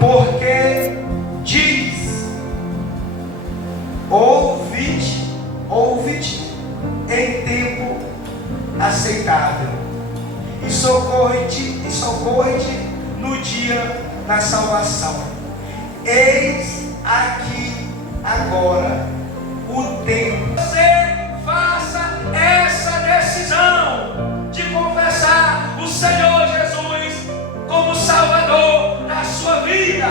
porque diz, ouve-te em tempo aceitável, e socorre-te no dia da salvação. Eis aqui agora o tempo. Você faça essa decisão de confessar o Senhor Jesus como Salvador da sua vida,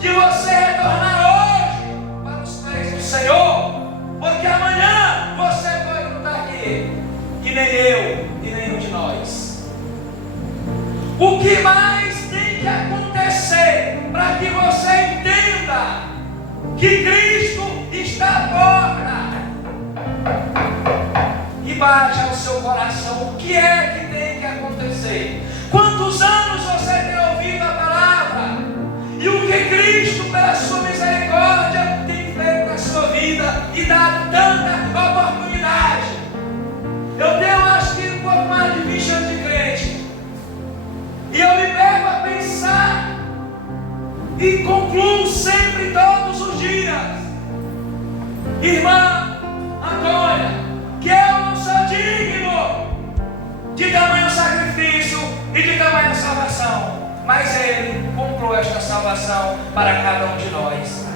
de você retornar hoje para os pés do Senhor, porque amanhã você vai não estar aqui, e nem eu, e nenhum de nós. O que mais tem que acontecer para que você entenda que Cristo está à porta, e baixe ao seu coração o que é que tem que acontecer? Quantos anos você tem ouvido a palavra? E o que Cristo, pela sua misericórdia, tem feito na sua vida e dado tanta oportunidade? Eu tenho, acho que, um pouco mais de 20 anos de crente, e eu me pego a pensar e concluo sempre, todos os dias: irmã Antônia, que eu não sou digno de tamanho sacrifício e de tamanha salvação, mas Ele comprou esta salvação para cada um de nós.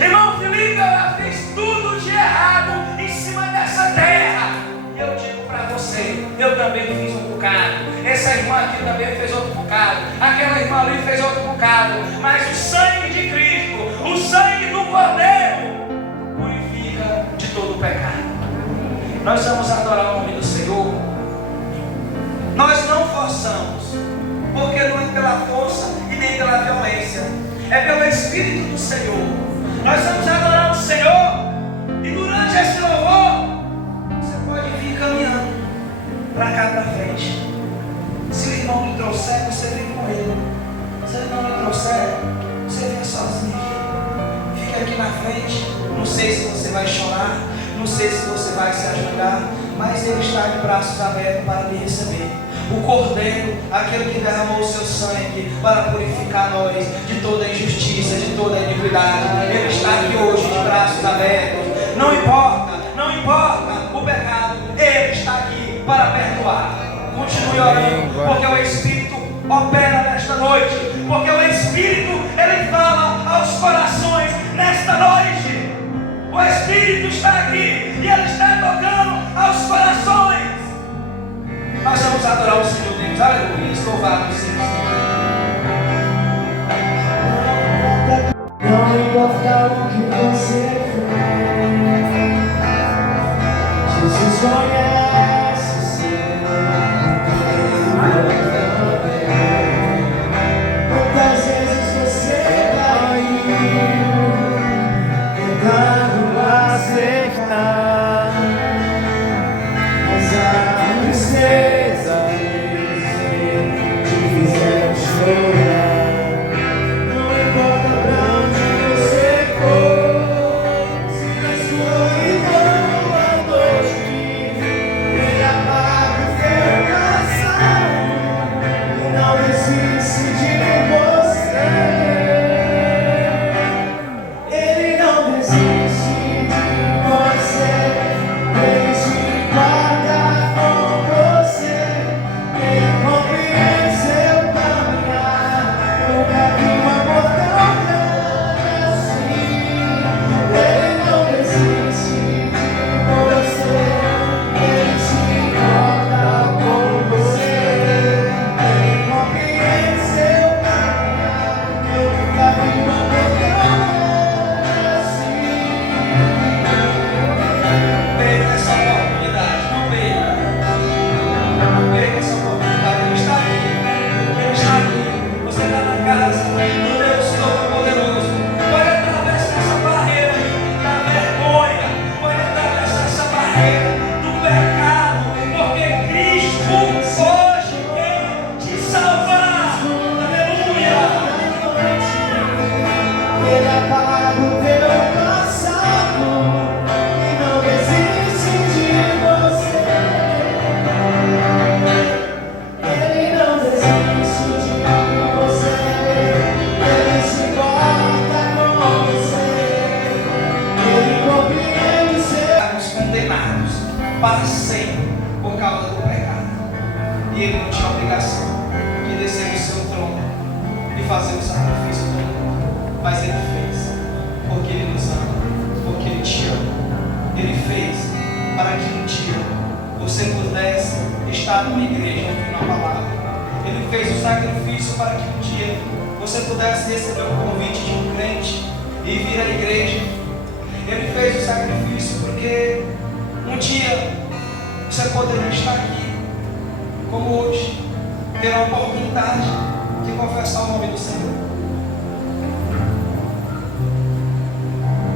Irmão Felipe, ela fez tudo de errado em cima dessa terra, e eu digo para você, eu também fiz um bocado, essa irmã aqui também fez outro bocado, aquela irmã ali fez outro bocado, mas o sangue de Cristo, o sangue do Cordeiro, purifica de todo o pecado. Nós vamos adorar o nome do Senhor. Nós não forçamos, porque não é pela força e nem pela violência, é pelo Espírito do Senhor. Nós vamos adorar o Senhor, e durante esse louvor você pode vir caminhando para cá para frente. Se o irmão lhe trouxer, você vem com ele. Se ele não lhe trouxer, você vem sozinho. Fica aqui na frente. Não sei se você vai chorar, não sei se você vai se ajoelhar, mas Ele está de braços abertos para lhe receber. O Cordeiro, aquele que derramou o seu sangue para purificar nós de toda injustiça, de toda iniquidade. Ele está aqui hoje de braços abertos. Não importa o pecado, Ele está aqui para perdoar. Continue orando, porque o Espírito opera nesta noite, porque o Espírito, Ele fala aos corações nesta noite. O Espírito está aqui e Ele está tocando aos corações. Nós vamos adorar o Senhor Deus, aleluia, louvado seja o Senhor. Não importa o que você fez, Jesus conhece o seu também. Quantas vezes você caiu, tentando acertar, mas a tristeza te fizeram chorar. Não importa pra onde você for, se na escuridão à noite Ele apaga o teu passado e não desiste de você. Ele não desiste de você. Ele te guarda com você. Ele compreende seu caminhar. Eu nunca vi um amor tão grande assim. Ele não desiste de você. Ele te guarda com você. Ele compreende seu caminhar. Eu nunca vi um amor tão grande assim. Perca essa oportunidade, não perca. Não perca essa oportunidade. Ele está aqui. Ele está aqui. Você está na casa do Deus Todo-Poderoso. Pode atravessar essa barreira da vergonha. Pode atravessar essa barreira do pecado. Porque Cristo hoje quer te salvar. Aleluia. Ele apaga o teu passado e não desiste de você. Ele não desiste de você. Ele se importa com você. Ele compreende seu. Estamos condenados para sempre por causa do pecado. E Ele não tinha obrigação de descer do seu trono e fazer o sacrifício do mundo. Mas Ele fez, porque Ele nos ama, porque Ele te ama. Ele fez para que um dia você pudesse estar numa igreja ouvindo a palavra. Ele fez o sacrifício para que um dia você pudesse receber o convite de um crente e vir à igreja. Ele fez o sacrifício porque um dia você poderia estar aqui, como hoje, ter a oportunidade de confessar o nome do Senhor.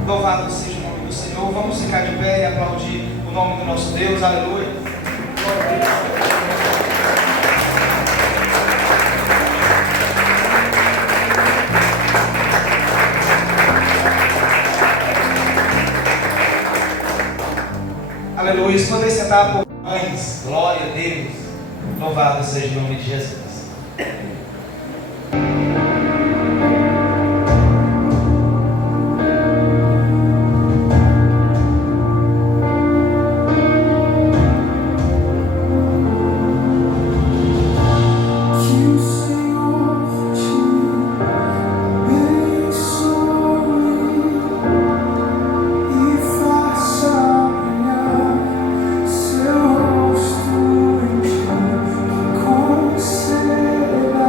Louvado seja o nome do Senhor. Vamos ficar de pé e aplaudir o nome do nosso Deus. Aleluia. Glória a Deus. Aleluia. Podem sentar por mães. Glória a Deus. Louvado seja o nome de Jesus. Seu rosto em ti, conceda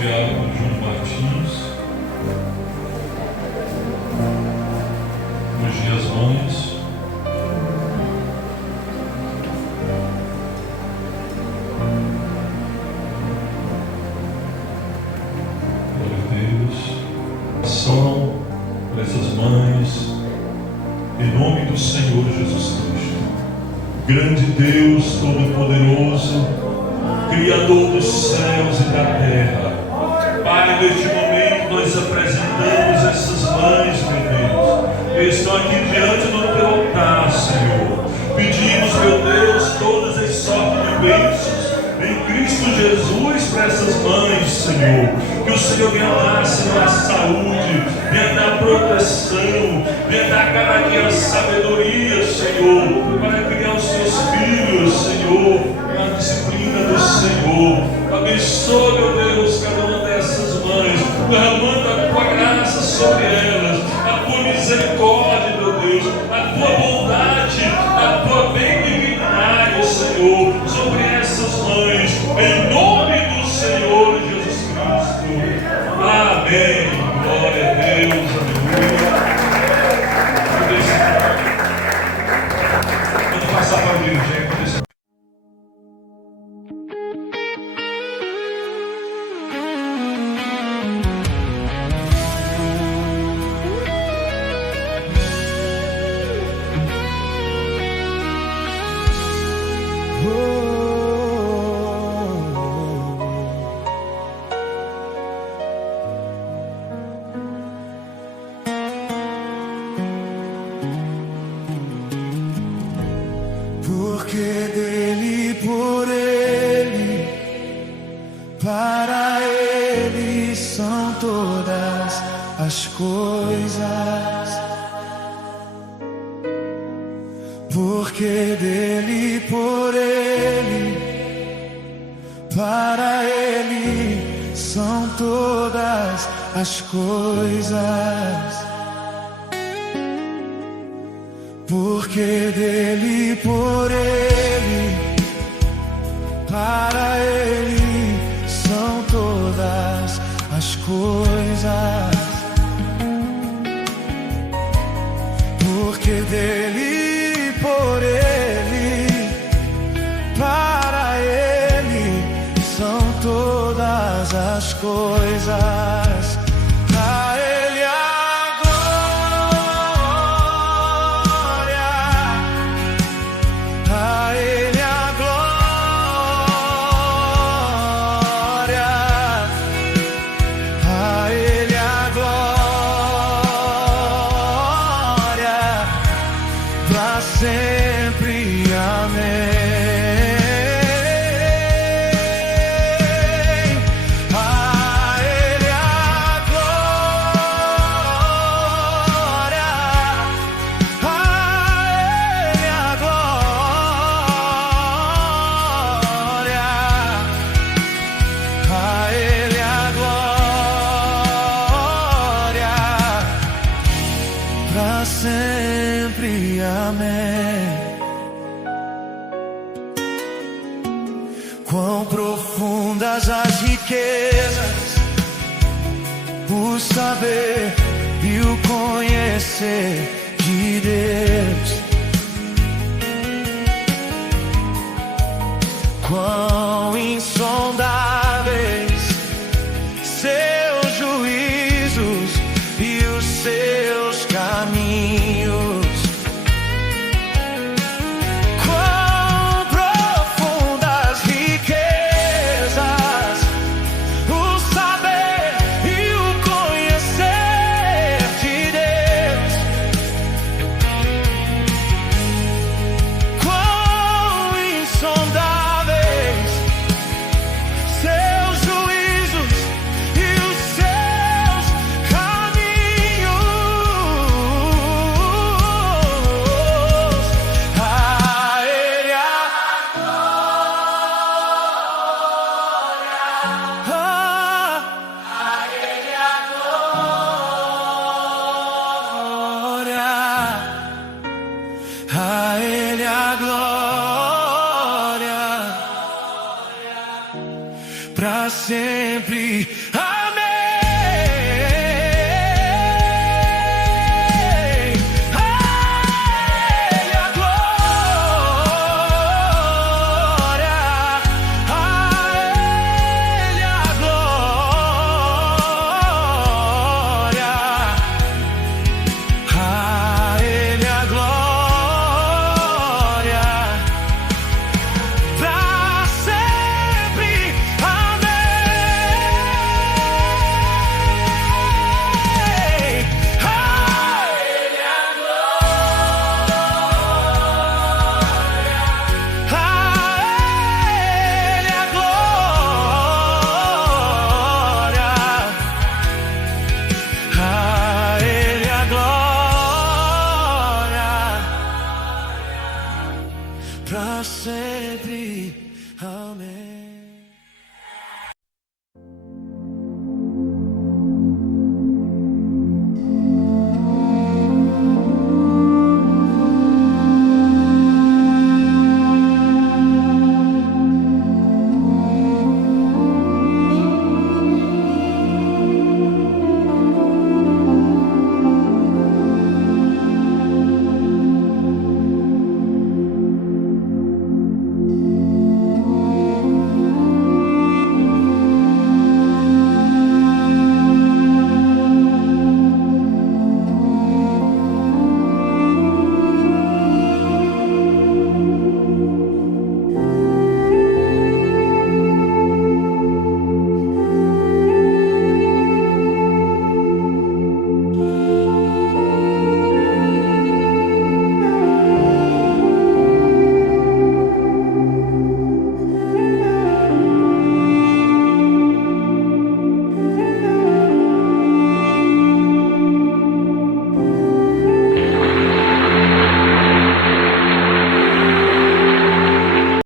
diácono Júnior Martins. Ungir as mães. Glória a Deus. Oração por essas mães, em nome do Senhor Jesus Cristo. Grande Deus Todo-Poderoso, Criador dos céus e da terra. Pai, neste momento nós apresentamos essas mães, meu Deus, que estão aqui diante do teu altar, Senhor. Pedimos, meu Deus, todas as sortes de bênçãos em Cristo Jesus para essas mães, Senhor. Que o Senhor venha dar, Senhor, a saúde, venha dar proteção, venha dar cada dia a sabedoria, Senhor, para criar os seus filhos, Senhor, na disciplina do Senhor. Abençoe, meu Deus, cada uma dessas mães, derramando a tua graça sobre elas, a tua misericórdia, meu Deus, a tua bondade, a tua benignidade, Senhor, sobre essas mães, em nome do Senhor Jesus Cristo. Amém. Glória a Deus. Aleluia. Vamos passar para o dirigente. Porque dele, por ele, para ele são todas as coisas. Porque dele, por ele, para ele são todas as coisas. Porque dele, por ele, para ele são todas as coisas. Porque dele, por ele, para ele são todas as coisas. A ele a glória, a ele a glória, a ele a glória, pra sempre. Amém. Sempre, amém. Quão profundas as riquezas, o saber e o conhecer de Deus. Quão insondáveis seus juízos e os seus caminhos. Quão profundas riquezas, o saber e o conhecer de Deus. Quão insondáveis seus juízos e os seus caminhos. A ele a glória, a ele a glória, a ele a glória, pra sempre. pra sempre. Amém.